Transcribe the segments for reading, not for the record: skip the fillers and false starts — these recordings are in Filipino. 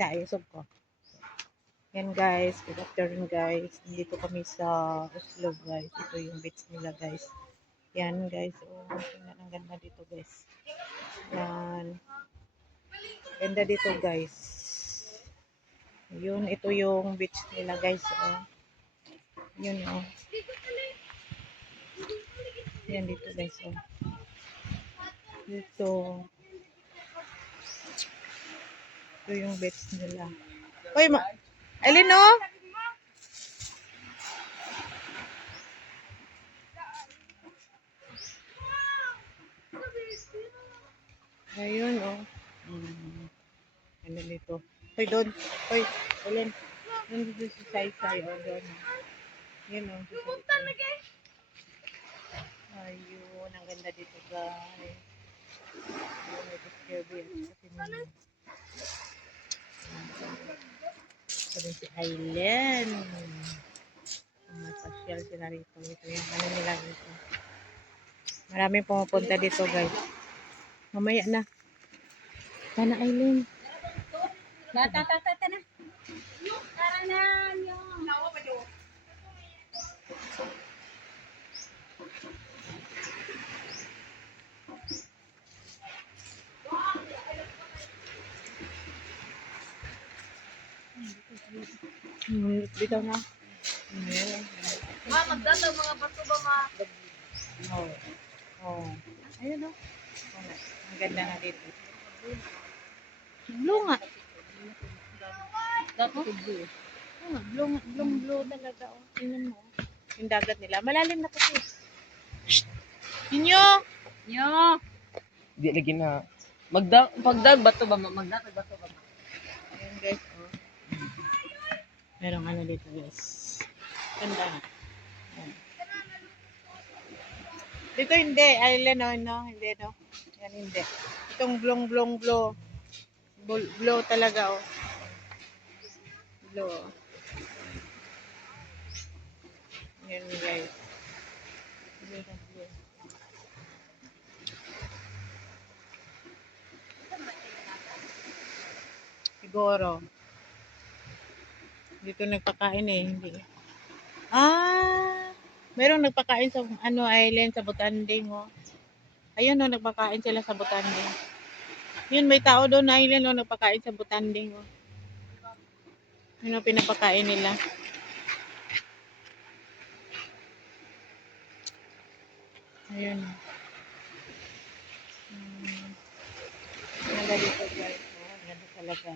Sa ayusog ko. Yan guys, good afternoon guys. Nandito kami sa Oslo guys. Ito yung beach nila guys. Yan guys. Oh, tingnan ang ganda dito guys. Yan. Ganda dito guys. Yun, ito yung beach nila guys. Oh. Yun oh. Yan dito guys. Oh. Dito. Ito yung beach nila. Hoy, Alin oh? Ayun oh. Ano dito? Hoy, doon. Hoy, Alin. Nandito si Sai-Sai oh, doon. Yun oh. Ayun, ang ganda dito guys. Ayun, ito si Kirby. Ito rin si Aileen. Mapasyal sila rito. Ito yung ano nila dito. Maraming pumupunta dito guys. Mamaya na. Sana Aileen. Tata na. Tara na. Nawa pa do. Dito na. Ma, magdadaw mga bato ba ma? Oo. Oh. Ayun o. Ang ganda nga dito. Blue nga. Dapat blue. Oo nga, blue talaga. Oh. Tingnan mo. Yung dagat nila. Malalim na kasi. Inyo! Yo. Di lagi na. Pagdag bato ba? Magdatag bato ba? Ayun guys. Oh. Merong ano dito guys. Ganda nga. Ayan. Dito hindi. Island no, no. Hindi no. Yan hindi. Itong blong blue. Blue talaga oh. Blue. Yan guys. Blue na blue. Siguro. Dito nagpakain eh. Hindi. Ah! Merong nagpakain sa ano island sa Butanding oh. Ayun oh, nagpakain sila sa Butanding. Yun, may tao doon na island oh, nagpakain sa Butanding oh. Yun ang pinapakain nila. Ayun. Ganda dito guys. Oh, ganda talaga.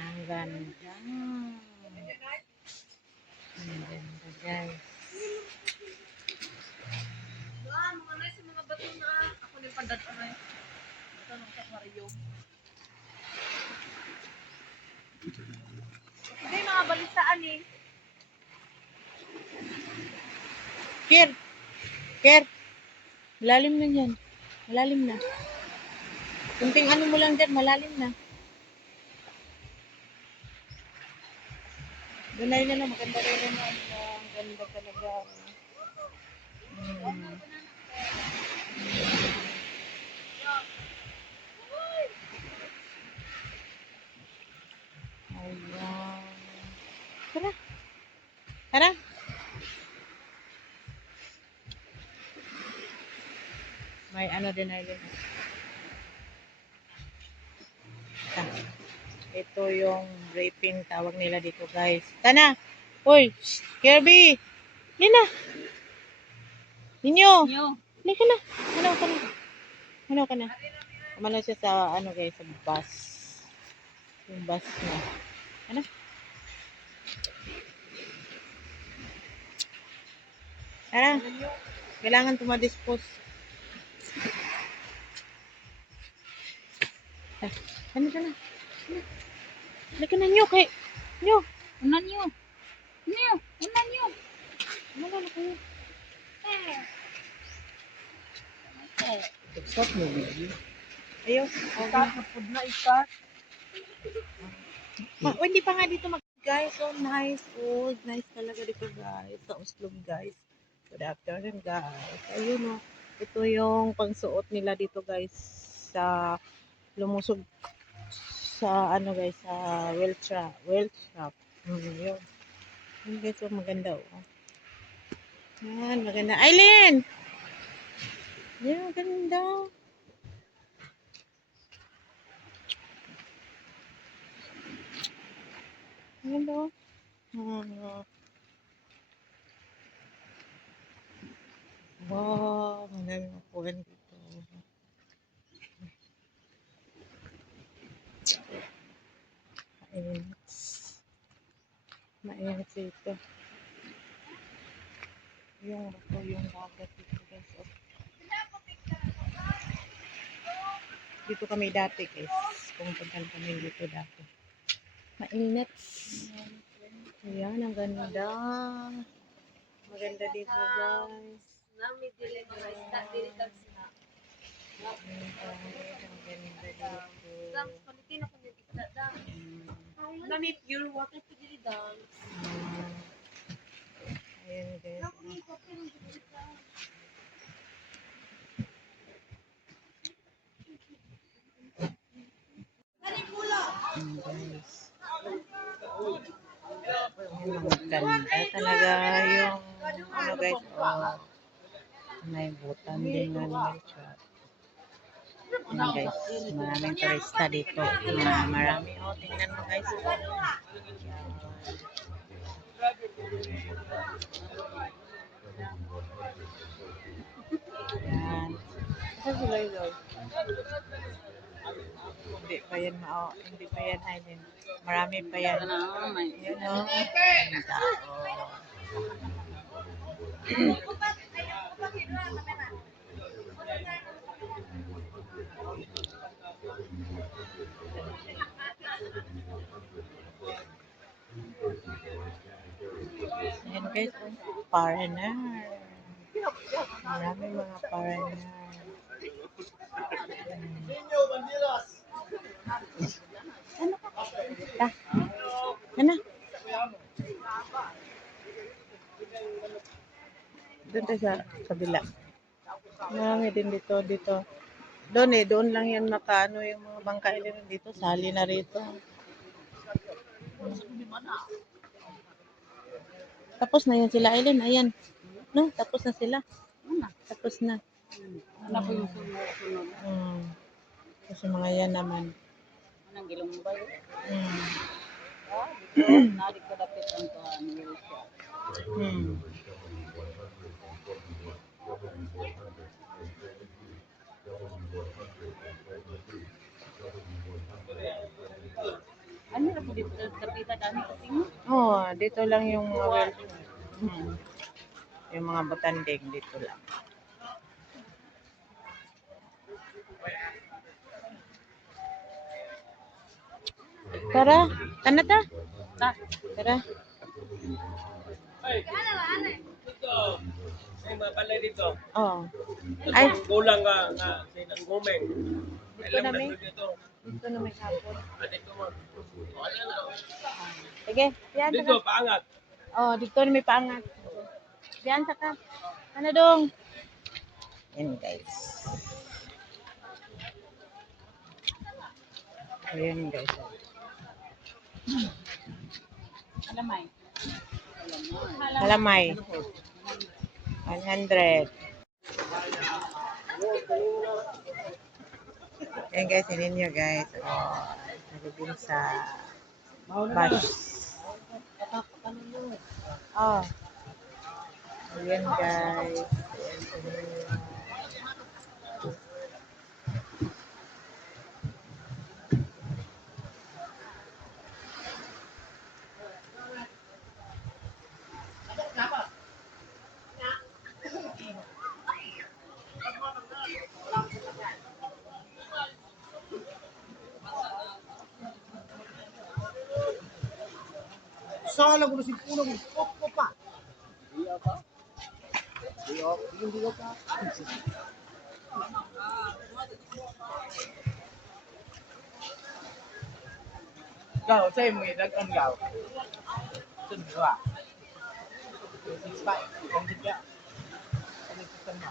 Ang ganda. Ang ganda guys. Mga nice mga bato na. Ako din pandat aray. Ito nung aquarium. Hindi mga balistaan eh. Kir. Malalim na yan. Malalim na. Kunting ano mo lang dyan, malalim na. Doon na yun, maganda rin naman. Ang ganda talaga. Ayan. Tara. Tara. May ano din na yun. Ito yung briefing tawag nila dito guys. Tana! Hoy! Kirby! Lina! Ninyo! Yo. Lika na! Ano ka na? Ano ka na? Kumano siya sa ano guys, sa bus. Yung bus na. Ano? Tara! Kailangan tumadispose. Ano ka na? Lika na nyo kay... Nyo! Unan nyo. Nyo. Unan nyo. Ano na kayo? Stop mo video. Ayaw. Start. Kapod na i-start. Hindi pa nga dito mag guys. So nice. Oh, nice talaga dito guys. Sa Oslo guys. Good afternoon guys. Ayun oh. Ito yung pangsuot nila dito guys. Sa lumusog sa ano guys. Sa Weltra. Weltra. Yun. Yun guys. Oh, maganda oh. Yan. Maganda. Aileen! Yan. Maganda. Maganda oh. Wow, maraming upuan dito. Mainit. Mainit dito. Yung dagat dito guys. Oh. Dito kami dati guys. Pumunta kami dito dati. Mainit. Ayan, ang ganda. Maganda dito guys. Nami dili mga isda dili tag sina. Ang ganda dito. Dams palitin ako ng isda dam. Nami pure water to dili dams. Ayan guys. Guys. Yung maganda talaga yung ano guys. Oh, may butan din nga nature. Ayan guys. Maraming turista dito. Marami. Oh, tingnan mo guys. Yan. Saan sila yun? Hindi pa yan hindi pa yan Aileen. Marami pa yan. Yun o. Ayan guys, foreigner. Marami mga foreigner. Ano? Doon tayo sa kabila. Marami din dito. Doon lang yan makaano yung mga bangka nila dito. Sali na rito. Tapos na yan sila, Aileen. Ayan. No, tapos na sila. Tapos na. Anak ko yung sunod. Kasi mga yan naman. Anong gilong mo ba yun? Narik ko dapit ang to ano siya. Ano na po dito dapita dami kasi mo? Oh, dito lang yung mga yung mga botanding dito lang. Tara, kana ta? Tara. Ay, mapalay dito. Oh. Ay, Kulang nga sinang gumeng. dito na may. Dito. Dito na may hapon. Dito mo. Sige, diyan Dito, ka. paangat. Oh, dito na may paangat. Diyan ka. Ano dong? Yan guys. Ayan guys. Alamay. Halamay. 100. Ayan guys, hindi nyo guys. Oh, nalibing sa bus. Oh. Ayan guys. Ayan. Sala ko na si Puno mo. Pa. Ikaw, sa'yo mo idag-on gaw. Sunod ka. 6'5". Kandit ka. Kandit ka na.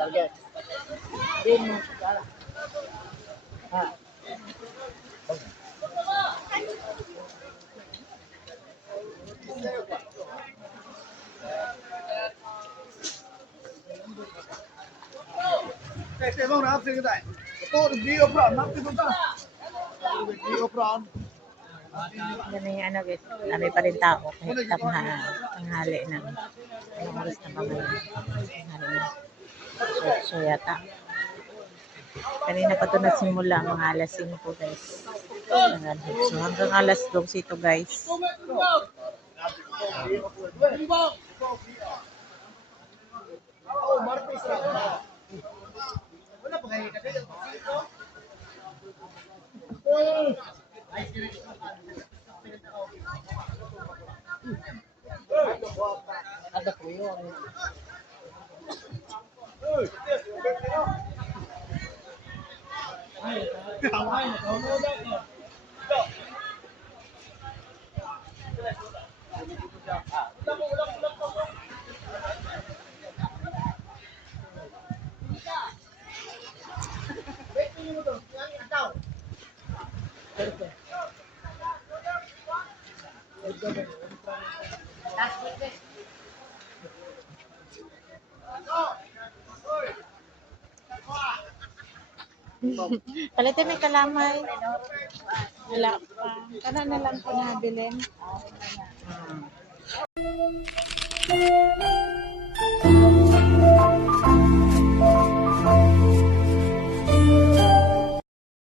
Target. Din mo. Ha. Este vamos na apse kita. Ito video pro, napti mo ta. Video pro. Yan yung ano, guys. Dami pa rin tao. Kahit tanghali ng anong oras na ba ngayon? Tanghali na. So yata. Kanina pa ito nagsimula, mga alas 5, guys. So hanggang alas 12 ito, guys. Oh, Marcos. Wala pa kayo kasi. Ada po yun. Palitin may kalamay. Wala pa. Kana na lang po nabilin.